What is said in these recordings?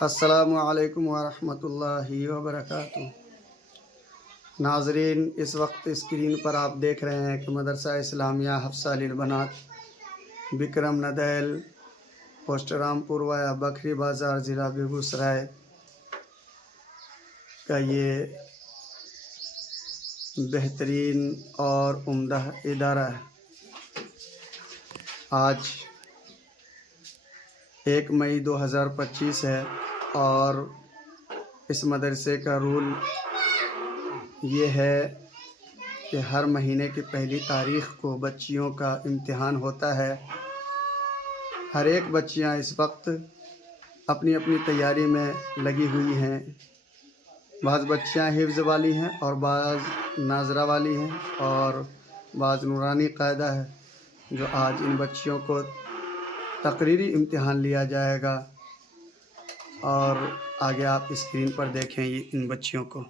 السلام علیکم ورحمۃ اللہ وبرکاتہ۔ ناظرین، اس وقت اسکرین پر آپ دیکھ رہے ہیں کہ مدرسہ اسلامیہ حفصہ للبنات بکرم ندیل پوسٹ رامپور وایا بکری بازار ضلع بیگوسرائے کا یہ بہترین اور عمدہ ادارہ ہے۔ آج 1 مئی 2025 ہے اور اس مدرسے کا رول یہ ہے کہ ہر مہینے کی پہلی تاریخ کو بچیوں کا امتحان ہوتا ہے۔ ہر ایک بچیاں اس وقت اپنی اپنی تیاری میں لگی ہوئی ہیں۔ بعض بچیاں حفظ والی ہیں اور بعض ناظرہ والی ہیں اور بعض نورانی قاعدہ ہے، جو آج ان بچیوں کو تقریری امتحان لیا جائے گا، اور آگے آپ اسکرین پر دیکھیں ان بچیوں کو۔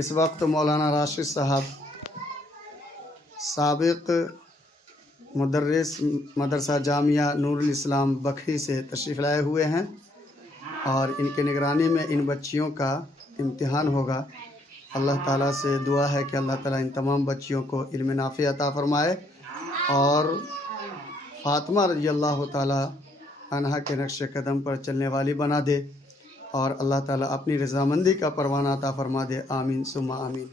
اس وقت مولانا راشد صاحب سابق مدرس مدرسہ جامعہ نور الاسلام بکری سے تشریف لائے ہوئے ہیں، اور ان کے نگرانی میں ان بچیوں کا امتحان ہوگا۔ اللہ تعالیٰ سے دعا ہے کہ اللہ تعالیٰ ان تمام بچیوں کو علم نافع عطا فرمائے اور فاطمہ رضی اللہ تعالیٰ عنہا کے نقش قدم پر چلنے والی بنا دے، اور اللہ تعالیٰ اپنی رضامندی کا پروانہ عطا فرما دے۔ آمین ثم آمین۔